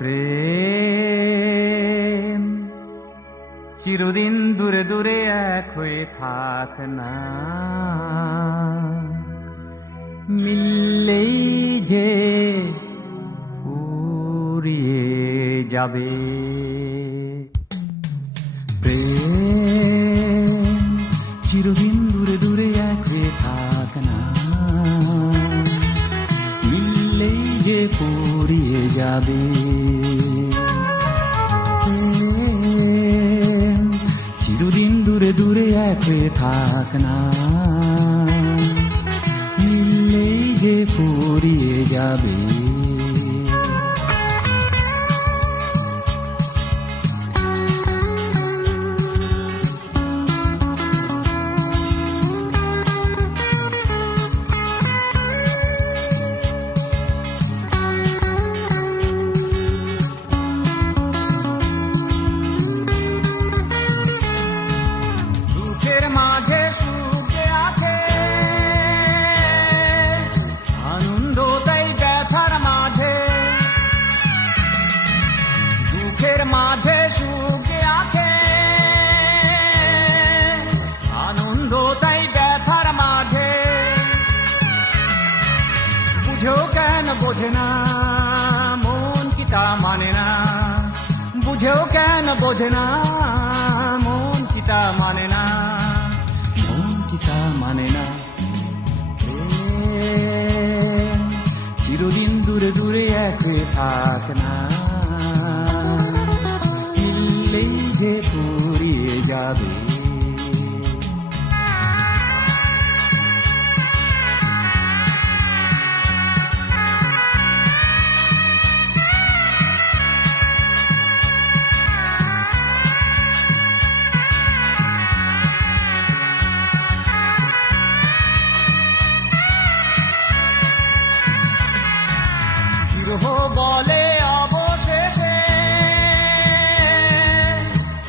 প্রেম চিরদিন দূরে দূরে এক হয়ে থাক না, মিললেই যে ফুরিয়ে যাবে। প্রেম চিরদিন দূরে দূরে এক হয়ে থাক না, মিললেই যে ফুরিয়ে যাবে। প্রেম চিরদিন দূরে দূরে এক হয়ে থাক না, মিললেই যে ফুরিয়ে যাবে। মাঝে সুখ আছে আনন্দ, তাই ব্যথার মাঝে, দুঃখের মাঝে সুখ আছে আনন্দ, তাই ব্যথার মাঝে। বুঝেও কেন বোঝে না মন কি তা মানে না, বুঝেও কেন বোঝে না মন কি তা মানে না, মানে না। চিরদিন দূরে দূরে এক হয়ে থাক না, মিললেই যে ফুরিয়ে যাবে। বলে অবশেষে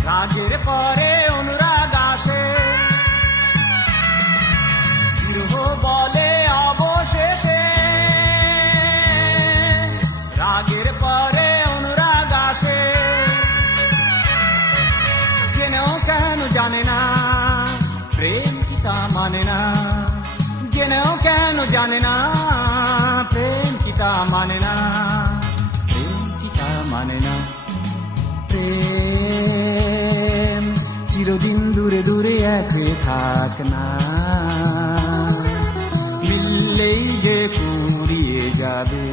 রাগের পরে অনুরাগ আসে, বিরহ বলে অবশেষে রাগের পরে অনুরাগ আসে। জেনেও কেন জানে না প্রেম কি তা মানে না, জেনেও কেন জানে না প্রেম কি তা মানে না, প্রেম কি তা মানে না। প্রেম চিরদিন দূরে দূরে এক হয়ে থাক না, মিললেই যে ফুরিয়ে যাবে।